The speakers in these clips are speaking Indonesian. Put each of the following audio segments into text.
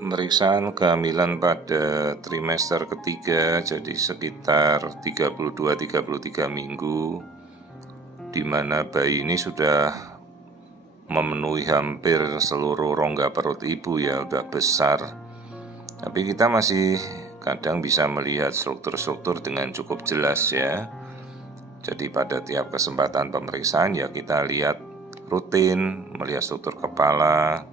pemeriksaan kehamilan pada trimester ketiga, jadi sekitar 32-33 minggu, di mana bayi ini sudah memenuhi hampir seluruh rongga perut ibu ya, udah besar. Tapi kita masih kadang bisa melihat struktur-struktur dengan cukup jelas ya. Jadi pada tiap kesempatan pemeriksaan ya kita lihat rutin, melihat struktur kepala.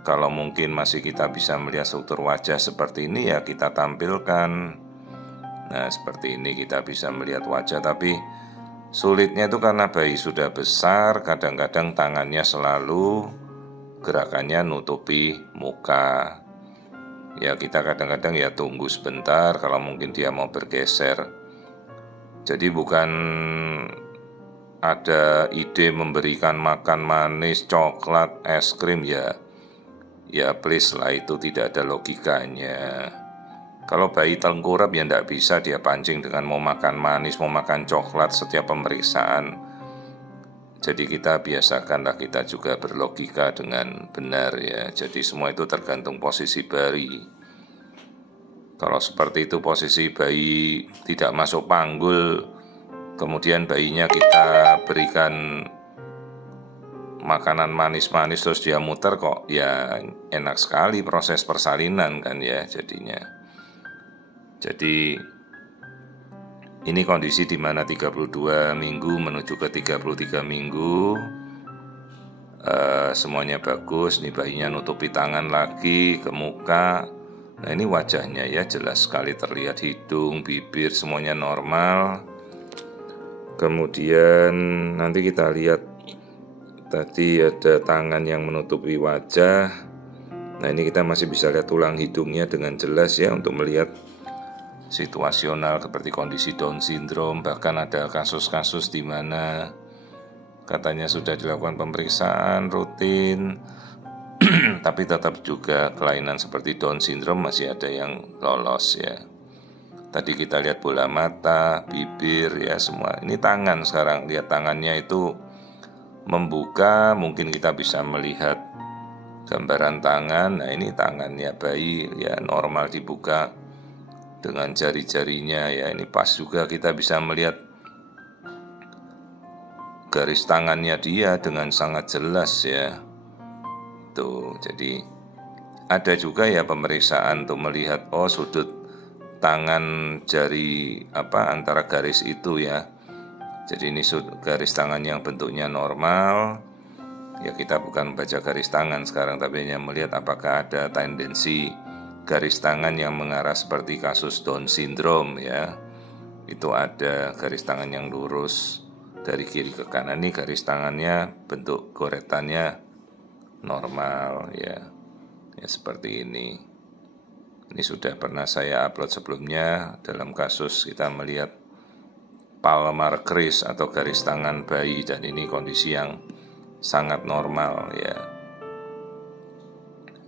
Kalau mungkin masih kita bisa melihat struktur wajah seperti ini ya kita tampilkan. Nah seperti ini kita bisa melihat wajah, tapi sulitnya itu karena bayi sudah besar, kadang-kadang tangannya selalu gerakannya nutupi muka. Ya kita kadang-kadang ya tunggu sebentar kalau mungkin dia mau bergeser. Jadi bukan ada ide memberikan makan manis, coklat, es krim ya please lah, itu tidak ada logikanya. Kalau bayi tengkurap ya tidak bisa dia pancing dengan mau makan manis, mau makan coklat setiap pemeriksaan. Jadi kita biasakanlah kita juga berlogika dengan benar ya. Jadi semua itu tergantung posisi bayi. Kalau seperti itu posisi bayi tidak masuk panggul, kemudian bayinya kita berikan makanan manis-manis terus dia muter, kok ya enak sekali proses persalinan kan ya jadinya. Jadi ini kondisi di mana 32 minggu menuju ke 33 minggu, semuanya bagus. Nih bayinya nutupi tangan lagi ke muka. Nah ini wajahnya ya jelas sekali terlihat, hidung, bibir semuanya normal. Kemudian nanti kita lihat tadi ada tangan yang menutupi wajah. Nah ini kita masih bisa lihat tulang hidungnya dengan jelas ya untuk melihat situasional seperti kondisi Down syndrome. Bahkan ada kasus-kasus di mana katanya sudah dilakukan pemeriksaan rutin tapi tetap juga kelainan seperti Down syndrome masih ada yang lolos ya. Tadi kita lihat bola mata, bibir ya semua. Ini tangan sekarang, lihat tangannya itu membuka, mungkin kita bisa melihat gambaran tangan. Nah ini tangannya bayi ya normal dibuka dengan jari-jarinya ya, ini pas juga kita bisa melihat garis tangannya dia dengan sangat jelas ya. Tuh, jadi ada juga ya pemeriksaan untuk melihat sudut tangan jari antara garis itu ya. Jadi ini garis tangan yang bentuknya normal. Ya kita bukan baca garis tangan sekarang, tapi hanya melihat apakah ada tendensi garis tangan yang mengarah seperti kasus Down syndrome ya. Itu ada garis tangan yang lurus dari kiri ke kanan. Ini garis tangannya bentuk goretannya normal ya. Ya seperti ini. Ini sudah pernah saya upload sebelumnya dalam kasus kita melihat palmar crease atau garis tangan bayi, dan ini kondisi yang sangat normal ya.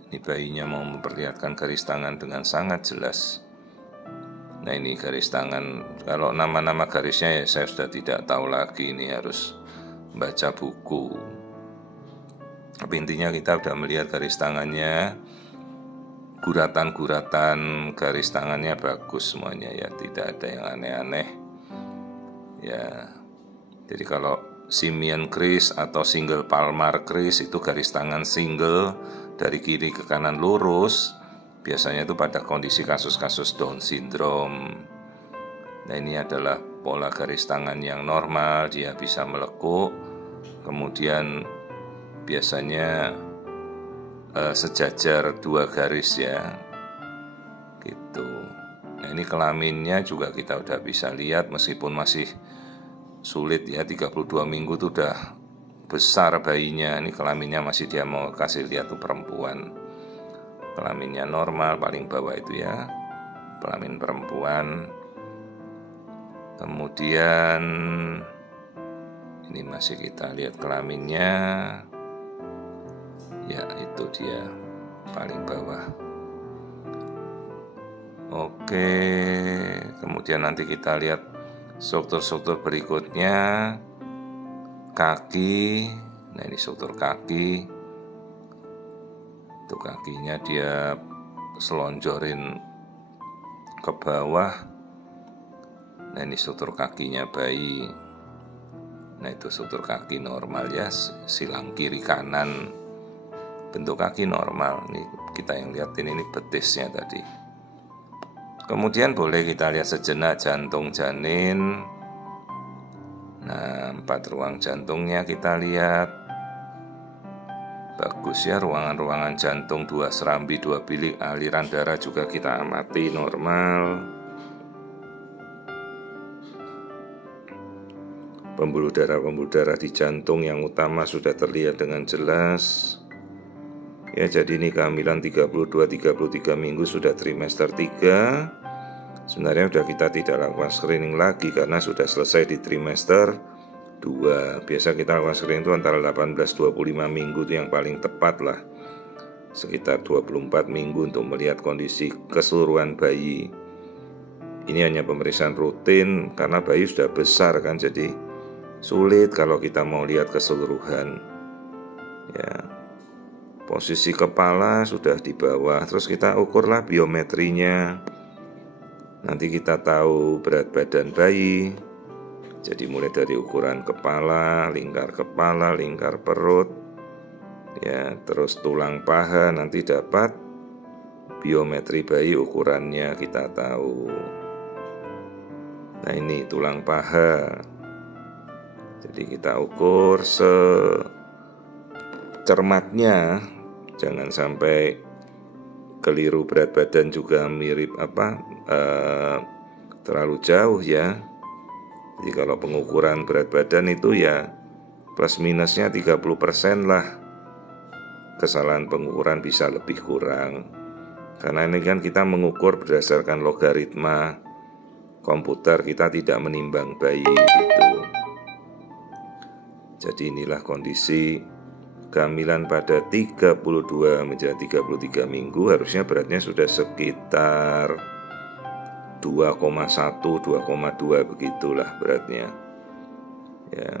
Ini bayinya mau memperlihatkan garis tangan dengan sangat jelas. Nah ini garis tangan, kalau nama-nama garisnya ya saya sudah tidak tahu lagi, ini harus baca buku. Tapi intinya kita sudah melihat garis tangannya, guratan-guratan garis tangannya bagus semuanya ya, tidak ada yang aneh-aneh ya. Jadi kalau simian crease atau single palmar crease itu garis tangan single dari kiri ke kanan lurus, biasanya itu pada kondisi kasus-kasus Down syndrome. Nah ini adalah pola garis tangan yang normal, dia bisa melekuk, kemudian biasanya sejajar dua garis ya gitu. Nah ini kelaminnya juga kita udah bisa lihat, meskipun masih sulit ya, 32 minggu tuh udah besar bayinya. Ini kelaminnya masih dia mau kasih lihat tuh perempuan. Kelaminnya normal, paling bawah itu ya kelamin perempuan. Kemudian ini masih kita lihat kelaminnya ya, itu dia paling bawah. Oke, kemudian nanti kita lihat struktur-struktur berikutnya. Kaki. Nah ini struktur kaki. Itu kakinya dia selonjorin ke bawah. Nah, ini struktur kakinya bayi. Nah, itu struktur kaki normal ya, silang kiri kanan, bentuk kaki normal. Ini kita yang lihatin ini betisnya tadi. Kemudian boleh kita lihat sejenak jantung janin. Nah, 4 ruang jantungnya kita lihat. Bagus ya, ruangan-ruangan jantung, 2 serambi, 2 bilik, aliran darah juga kita amati normal. Pembuluh darah di jantung yang utama sudah terlihat dengan jelas. Ya, jadi ini kehamilan 32-33 minggu, sudah trimester 3. Sebenarnya sudah kita tidak lakukan screening lagi karena sudah selesai di trimester 2. Biasa kita lakukan screening itu antara 18-25 minggu, itu yang paling tepat lah. Sekitar 24 minggu untuk melihat kondisi keseluruhan bayi. Ini hanya pemeriksaan rutin karena bayi sudah besar kan, jadi sulit kalau kita mau lihat keseluruhan. Ya. Posisi kepala sudah di bawah, terus kita ukurlah biometrinya. Nanti kita tahu berat badan bayi. Jadi mulai dari ukuran kepala, lingkar perut, ya, terus tulang paha, nanti dapat biometri bayi, ukurannya kita tahu. Nah, ini tulang paha. Jadi kita ukur secermatnya, jangan sampai keliru berat badan juga mirip terlalu jauh ya. Jadi kalau pengukuran berat badan itu ya plus minusnya 30% lah. Kesalahan pengukuran bisa lebih kurang. Karena ini kan kita mengukur berdasarkan logaritma komputer, kita tidak menimbang bayi gitu. Jadi inilah kondisi kehamilan pada 32 menjelang 33 minggu. Harusnya beratnya sudah sekitar 2,1-2,2 begitulah beratnya. Ya,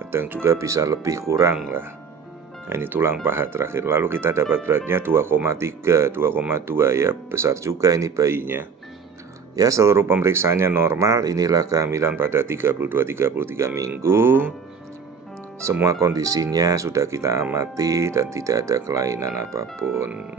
kadang juga bisa lebih kurang lah. Nah, ini tulang paha terakhir. Lalu kita dapat beratnya 2,3-2,2 ya, besar juga ini bayinya. Ya, seluruh pemeriksaannya normal. Inilah kehamilan pada 32-33 minggu. Semua kondisinya sudah kita amati dan tidak ada kelainan apapun.